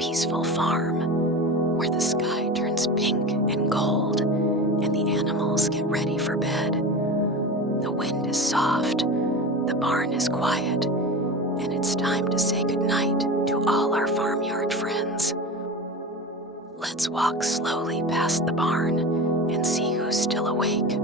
peaceful farm where the sky turns pink and gold and the animals get ready for bed. The wind is soft, the barn is quiet, and it's time to say goodnight to all our farmyard friends. Let's walk slowly past the barn and see who's still awake.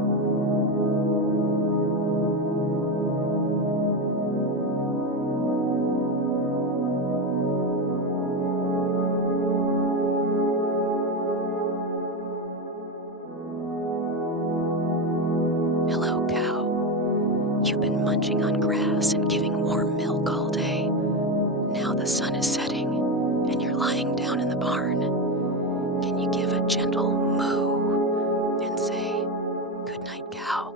Hello, cow. You've been munching on grass and giving warm milk all day. Now the sun is setting, and you're lying down in the barn. Can you give a gentle moo and say, "Good night, cow"?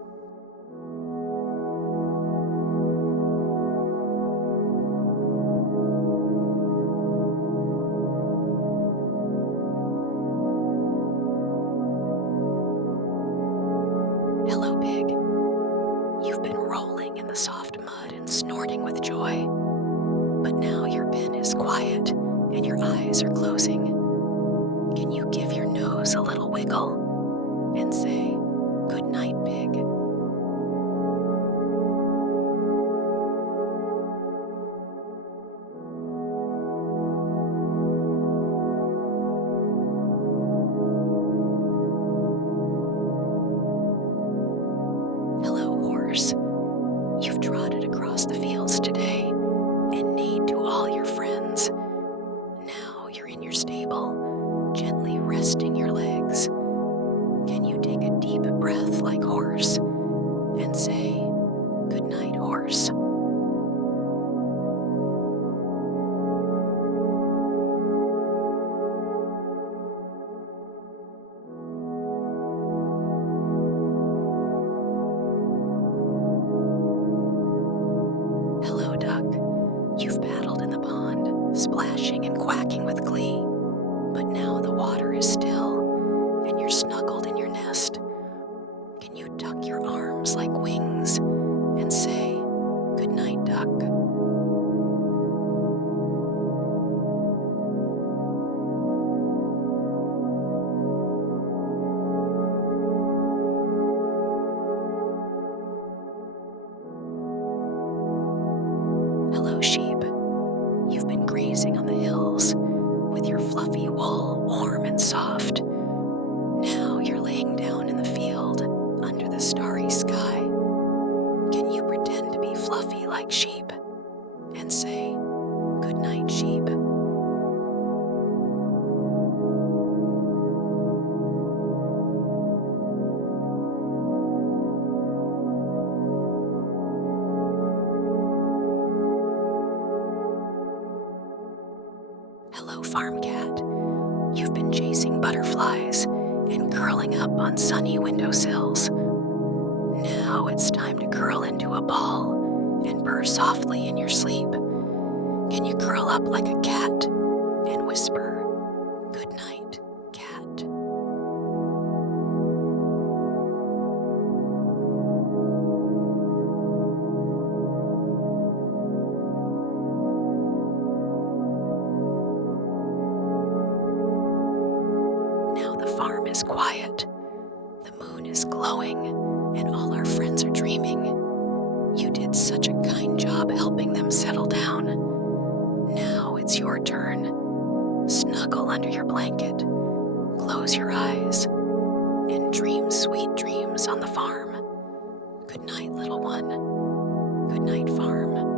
Hello, pig. You've been rolling in the soft mud and snorting with joy. But now your pen is quiet and your eyes are closing. Can you give your nose a little wiggle and say, "Good night, pig"? Hello, horse. You've trotted across the fields today and neighed to all your friends. Now you're in your stable, gently resting your legs. Can you take a deep breath like horse and say, "Good night, horse"? Hello, duck. You've paddled in the pond, splashing and quacking with glee. But now the water is still, and you're snuggled in your nest. Can you tuck your arms like wings and say, "Good night, duck"? Hello, sheep. You've been grazing on the hills with your fluffy wool warm and soft. Now you're laying down in the field under the starry sky. Can you pretend to be fluffy like sheep and say, "Good night, sheep"? Hello, farm cat. You've been chasing butterflies and curling up on sunny windowsills. Now it's time to curl into a ball and purr softly in your sleep. Can you curl up like a cat and whisper, "Good night, cat"? Now the farm is quiet, the moon is glowing, and all our friends are dreaming. You did such a kind job helping them settle down. Now it's your turn. Snuggle under your blanket, close your eyes, and dream sweet dreams on the farm. Good night, little one. Good night, farm.